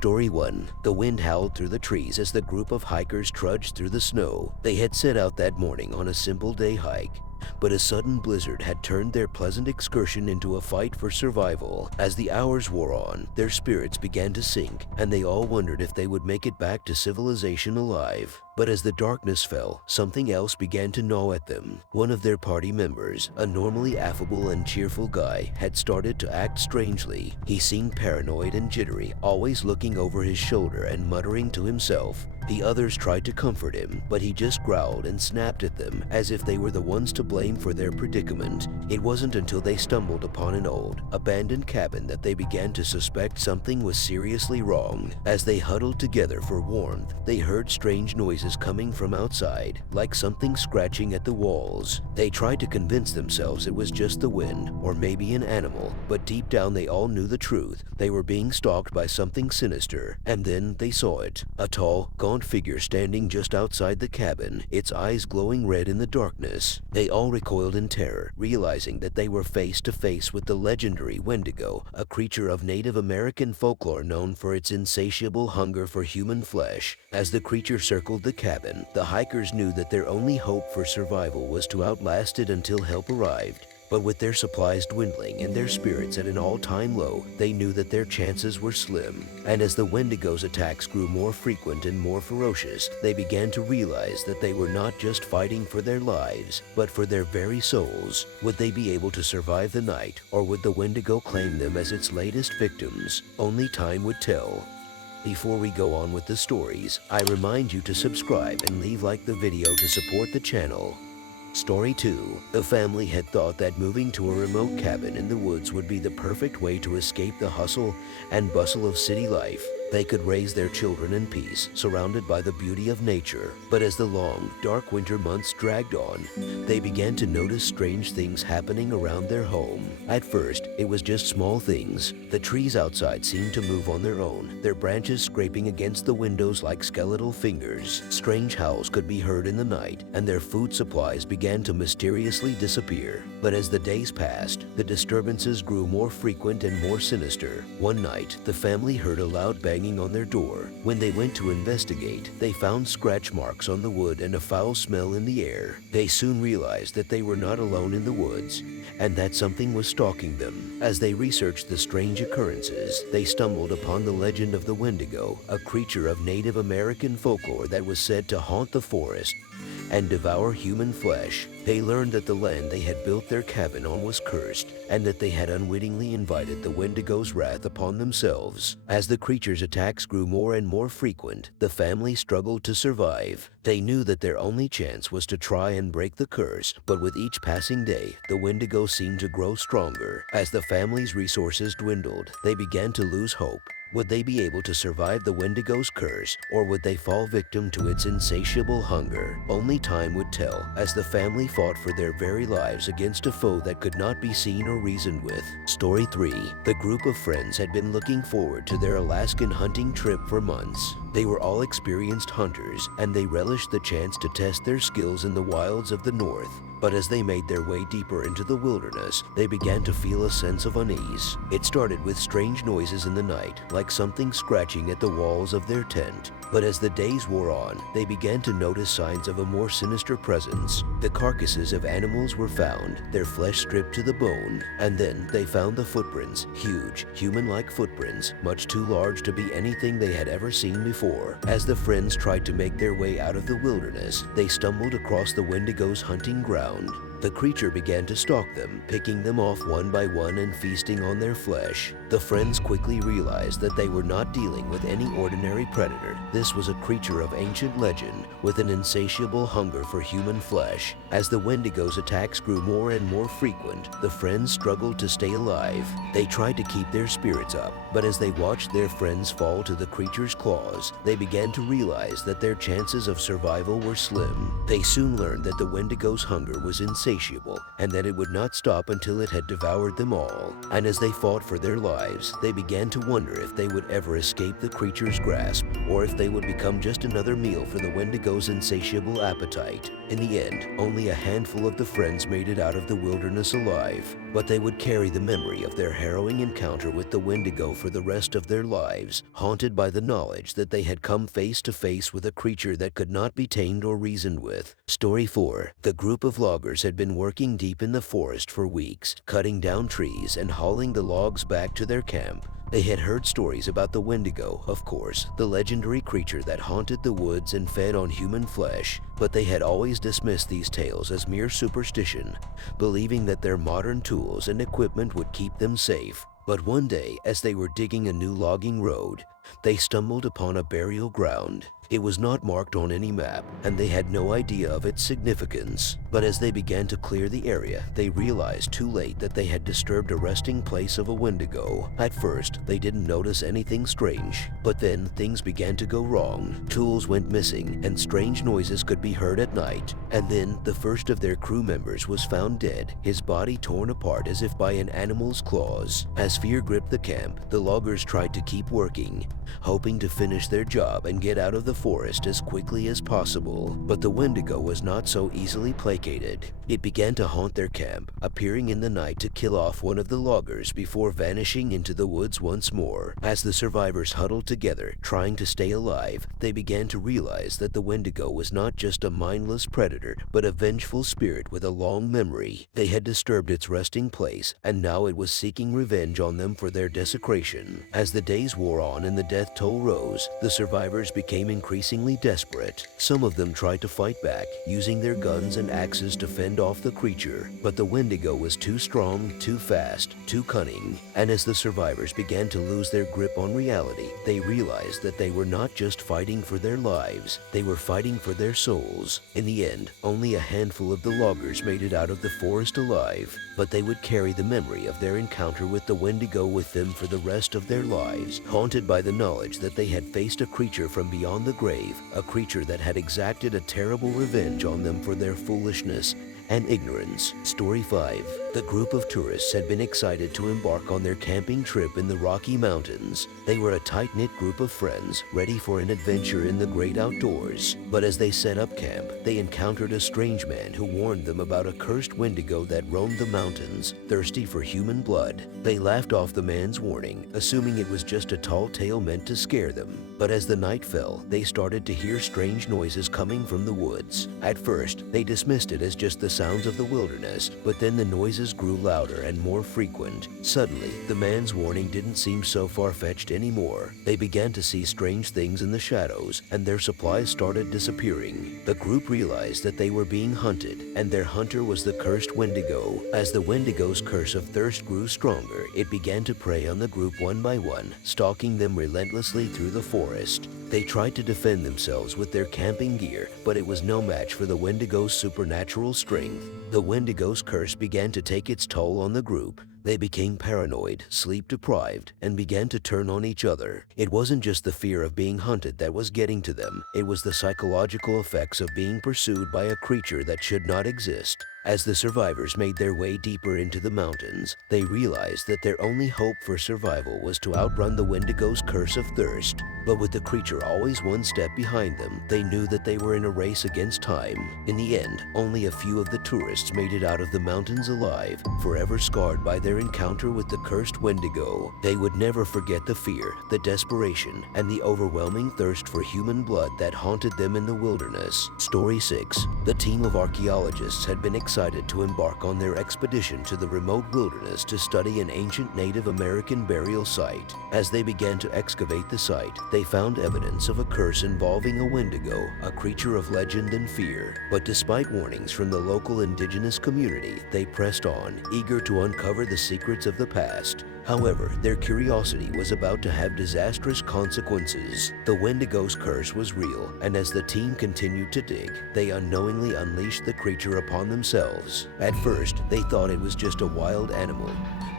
Story 1. The wind howled through the trees as the group of hikers trudged through the snow. They had set out that morning on a simple day hike, but a sudden blizzard had turned their pleasant excursion into a fight for survival. As the hours wore on, their spirits began to sink, and they all wondered if they would make it back to civilization alive. But as the darkness fell, something else began to gnaw at them. One of their party members, a normally affable and cheerful guy, had started to act strangely. He seemed paranoid and jittery, always looking over his shoulder and muttering to himself. The others tried to comfort him, but he just growled and snapped at them as if they were the ones to blame for their predicament. It wasn't until they stumbled upon an old, abandoned cabin that they began to suspect something was seriously wrong. As they huddled together for warmth, they heard strange noises coming from outside, like something scratching at the walls. They tried to convince themselves it was just the wind, or maybe an animal, but deep down they all knew the truth. They were being stalked by something sinister, and then they saw it. A tall, gaunt figure standing just outside the cabin, its eyes glowing red in the darkness. They all recoiled in terror, realizing that they were face to face with the legendary Wendigo, a creature of Native American folklore known for its insatiable hunger for human flesh. As the creature circled the cabin, the hikers knew that their only hope for survival was to outlast it until help arrived. But with their supplies dwindling and their spirits at an all-time low, they knew that their chances were slim. And as the Wendigo's attacks grew more frequent and more ferocious, they began to realize that they were not just fighting for their lives, but for their very souls. Would they be able to survive the night, or would the Wendigo claim them as its latest victims? Only time would tell. Before we go on with the stories, I remind you to subscribe and leave like the video to support the channel. Story 2. The family had thought that moving to a remote cabin in the woods would be the perfect way to escape the hustle and bustle of city life. They could raise their children in peace, surrounded by the beauty of nature. But as the long, dark winter months dragged on, they began to notice strange things happening around their home. At first, it was just small things. The trees outside seemed to move on their own, their branches scraping against the windows like skeletal fingers. Strange howls could be heard in the night, and their food supplies began to mysteriously disappear. But as the days passed, the disturbances grew more frequent and more sinister. One night, the family heard a loud banging on their door. When they went to investigate, they found scratch marks on the wood and a foul smell in the air. They soon realized that they were not alone in the woods, and that something was stalking them. As they researched the strange occurrences, they stumbled upon the legend of the Wendigo, a creature of Native American folklore that was said to haunt the forest and devour human flesh. They learned that the land they had built their cabin on was cursed, and that they had unwittingly invited the Wendigo's wrath upon themselves. As the creature's attacks grew more and more frequent, the family struggled to survive. They knew that their only chance was to try and break the curse, but with each passing day, the Wendigo seemed to grow stronger. As the family's resources dwindled, they began to lose hope. Would they be able to survive the Wendigo's curse, or would they fall victim to its insatiable hunger? Only time would tell, as the family fought for their very lives against a foe that could not be seen or reasoned with. Story 3. The group of friends had been looking forward to their Alaskan hunting trip for months. They were all experienced hunters, and they relished the chance to test their skills in the wilds of the north. But as they made their way deeper into the wilderness, they began to feel a sense of unease. It started with strange noises in the night, like something scratching at the walls of their tent. But as the days wore on, they began to notice signs of a more sinister presence. The carcasses of animals were found, their flesh stripped to the bone, and then they found the footprints, huge, human-like footprints, much too large to be anything they had ever seen before. As the friends tried to make their way out of the wilderness, they stumbled across the Wendigo's hunting ground. The creature began to stalk them, picking them off one by one and feasting on their flesh. The friends quickly realized that they were not dealing with any ordinary predator. This was a creature of ancient legend with an insatiable hunger for human flesh. As the Wendigo's attacks grew more and more frequent, the friends struggled to stay alive. They tried to keep their spirits up, but as they watched their friends fall to the creature's claws, they began to realize that their chances of survival were slim. They soon learned that the Wendigo's hunger was insatiable, and that it would not stop until it had devoured them all. And as they fought for their lives, they began to wonder if they would ever escape the creature's grasp, or if they would become just another meal for the Wendigo's insatiable appetite. In the end, only a handful of the friends made it out of the wilderness alive. but they would carry the memory of their harrowing encounter with the Wendigo for the rest of their lives, haunted by the knowledge that they had come face to face with a creature that could not be tamed or reasoned with. Story 4. The group of loggers had been working deep in the forest for weeks, cutting down trees and hauling the logs back to their camp. They had heard stories about the Wendigo, of course, the legendary creature that haunted the woods and fed on human flesh, but they had always dismissed these tales as mere superstition, believing that their modern tools and equipment would keep them safe. But one day, as they were digging a new logging road, they stumbled upon a burial ground. It was not marked on any map, and they had no idea of its significance. But as they began to clear the area, they realized too late that they had disturbed a resting place of a Wendigo. At first, they didn't notice anything strange, but then things began to go wrong. Tools went missing, and strange noises could be heard at night. And then, the first of their crew members was found dead, his body torn apart as if by an animal's claws. As fear gripped the camp, the loggers tried to keep working, hoping to finish their job and get out of the forest as quickly as possible. But the Wendigo was not so easily placated. It began to haunt their camp, appearing in the night to kill off one of the loggers before vanishing into the woods once more. As the survivors huddled together, trying to stay alive, they began to realize that the Wendigo was not just a mindless predator, but a vengeful spirit with a long memory. They had disturbed its resting place, and now it was seeking revenge on them for their desecration. As the days wore on and the death toll rose, the survivors became increasingly desperate. Some of them tried to fight back, using their guns and axes to fend off the creature, but the Wendigo was too strong, too fast, too cunning. And as the survivors began to lose their grip on reality, they realized that they were not just fighting for their lives, they were fighting for their souls. In the end, only a handful of the loggers made it out of the forest alive, but they would carry the memory of their encounter with the Wendigo with them for the rest of their lives, haunted by the knowledge that they had faced a creature from beyond the grave, a creature that had exacted a terrible revenge on them for their foolishness and ignorance. Story 5. The group of tourists had been excited to embark on their camping trip in the Rocky Mountains. They were a tight-knit group of friends, ready for an adventure in the great outdoors. But as they set up camp, they encountered a strange man who warned them about a cursed Wendigo that roamed the mountains, thirsty for human blood. They laughed off the man's warning, assuming it was just a tall tale meant to scare them. But as the night fell, they started to hear strange noises coming from the woods. At first, they dismissed it as just the sounds of the wilderness, but then the noises grew louder and more frequent. Suddenly, the man's warning didn't seem so far-fetched anymore. They began to see strange things in the shadows, and their supplies started disappearing. The group realized that they were being hunted, and their hunter was the cursed Wendigo. As the Wendigo's curse of thirst grew stronger, it began to prey on the group one by one, stalking them relentlessly through the forest. They tried to defend themselves with their camping gear, but it was no match for the Wendigo's supernatural strength. The Wendigo's curse began to take its toll on the group. They became paranoid, sleep-deprived, and began to turn on each other. It wasn't just the fear of being hunted that was getting to them. It was the psychological effects of being pursued by a creature that should not exist. As the survivors made their way deeper into the mountains, they realized that their only hope for survival was to outrun the Wendigo's curse of thirst. But with the creature always one step behind them, they knew that they were in a race against time. In the end, only a few of the tourists made it out of the mountains alive, forever scarred by their encounter with the cursed Wendigo. They would never forget the fear, the desperation, and the overwhelming thirst for human blood that haunted them in the wilderness. Story 6. The team of archaeologists had been excited to embark on their expedition to the remote wilderness to study an ancient Native American burial site. As they began to excavate the site, they found evidence of a curse involving a Wendigo, a creature of legend and fear. But despite warnings from the local indigenous community, they pressed on, eager to uncover the secrets of the past. However, their curiosity was about to have disastrous consequences. The Wendigo's curse was real, and as the team continued to dig, they unknowingly unleashed the creature upon themselves. At first, they thought it was just a wild animal,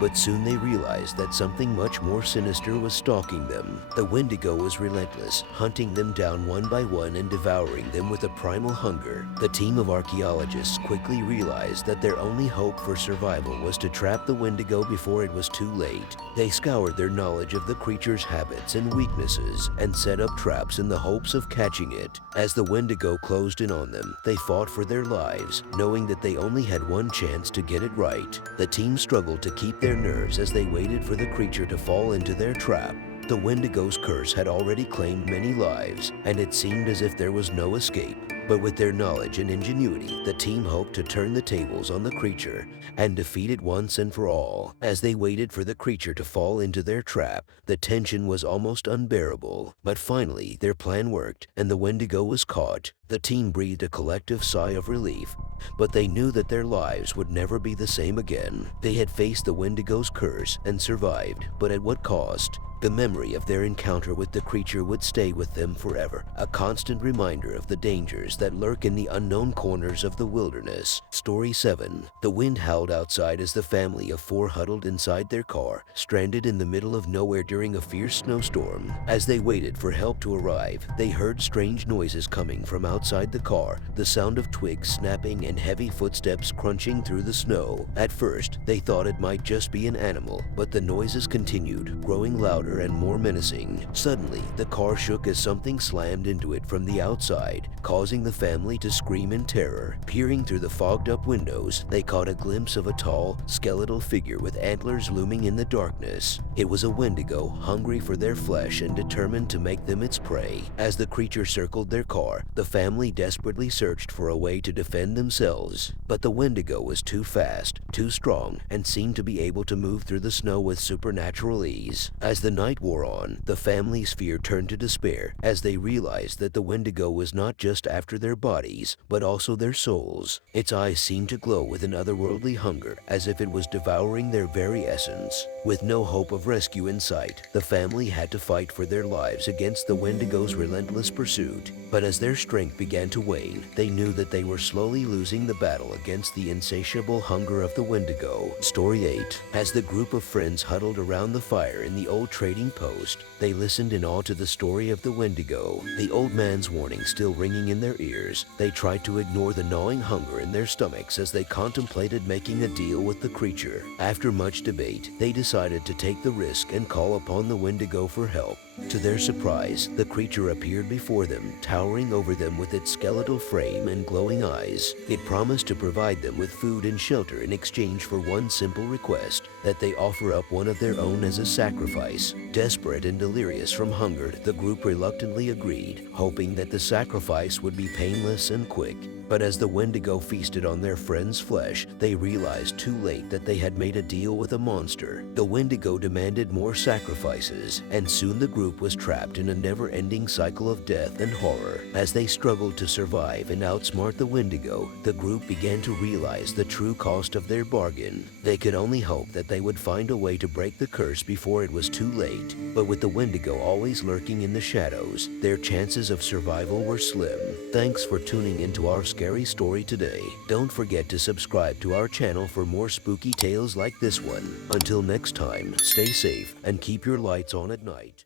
But soon they realized that something much more sinister was stalking them. The Wendigo was relentless, hunting them down one by one and devouring them with a primal hunger. The team of archaeologists quickly realized that their only hope for survival was to trap the Wendigo before it was too late. They scoured their knowledge of the creature's habits and weaknesses and set up traps in the hopes of catching it. As the Wendigo closed in on them, they fought for their lives, knowing that they only had one chance to get it right. The team struggled to keep their nerves as they waited for the creature to fall into their trap. The Wendigo's curse had already claimed many lives, and it seemed as if there was no escape. But with their knowledge and ingenuity, the team hoped to turn the tables on the creature and defeat it once and for all. As they waited for the creature to fall into their trap, the tension was almost unbearable. But finally, their plan worked, and the Wendigo was caught. The team breathed a collective sigh of relief, but they knew that their lives would never be the same again. They had faced the Wendigo's curse and survived, but at what cost? The memory of their encounter with the creature would stay with them forever, a constant reminder of the dangers that lurk in the unknown corners of the wilderness. Story 7. The wind howled outside as the family of 4 huddled inside their car, stranded in the middle of nowhere during a fierce snowstorm. As they waited for help to arrive, they heard strange noises coming from outside the car, the sound of twigs snapping and heavy footsteps crunching through the snow. At first, they thought it might just be an animal, but the noises continued, growing louder and more menacing. Suddenly, the car shook as something slammed into it from the outside, causing the family to scream in terror. Peering through the fogged-up windows, they caught a glimpse of a tall, skeletal figure with antlers looming in the darkness. It was a Wendigo, hungry for their flesh and determined to make them its prey. As the creature circled their car, the family desperately searched for a way to defend themselves. But the Wendigo was too fast, too strong, and seemed to be able to move through the snow with supernatural ease. As the night wore on, the family's fear turned to despair as they realized that the Wendigo was not just after their bodies, but also their souls. Its eyes seemed to glow with an otherworldly hunger, as if it was devouring their very essence. With no hope of rescue in sight, the family had to fight for their lives against the Wendigo's relentless pursuit. But as their strength began to wane, they knew that they were slowly losing the battle against the insatiable hunger of the Wendigo. Story 8. As the group of friends huddled around the fire in the old trading post, they listened in awe to the story of the Wendigo, the old man's warning still ringing in their ears. They tried to ignore the gnawing hunger in their stomachs as they contemplated making a deal with the creature. After much debate, they decided to take the risk and call upon the Wendigo for help. To their surprise, the creature appeared before them, towering over them with its skeletal frame and glowing eyes. It promised to provide them with food and shelter in exchange for one simple request, that they offer up one of their own as a sacrifice. Desperate and delirious from hunger, the group reluctantly agreed, hoping that the sacrifice would be painless and quick. But as the Wendigo feasted on their friend's flesh, they realized too late that they had made a deal with a monster. The Wendigo demanded more sacrifices, and soon the group was trapped in a never-ending cycle of death and horror. As they struggled to survive and outsmart the Wendigo, the group began to realize the true cost of their bargain. They could only hope that they would find a way to break the curse before it was too late. But with the Wendigo always lurking in the shadows, their chances of survival were slim. Thanks for tuning into our scary story today. Don't forget to subscribe to our channel for more spooky tales like this one. Until next time, stay safe and keep your lights on at night.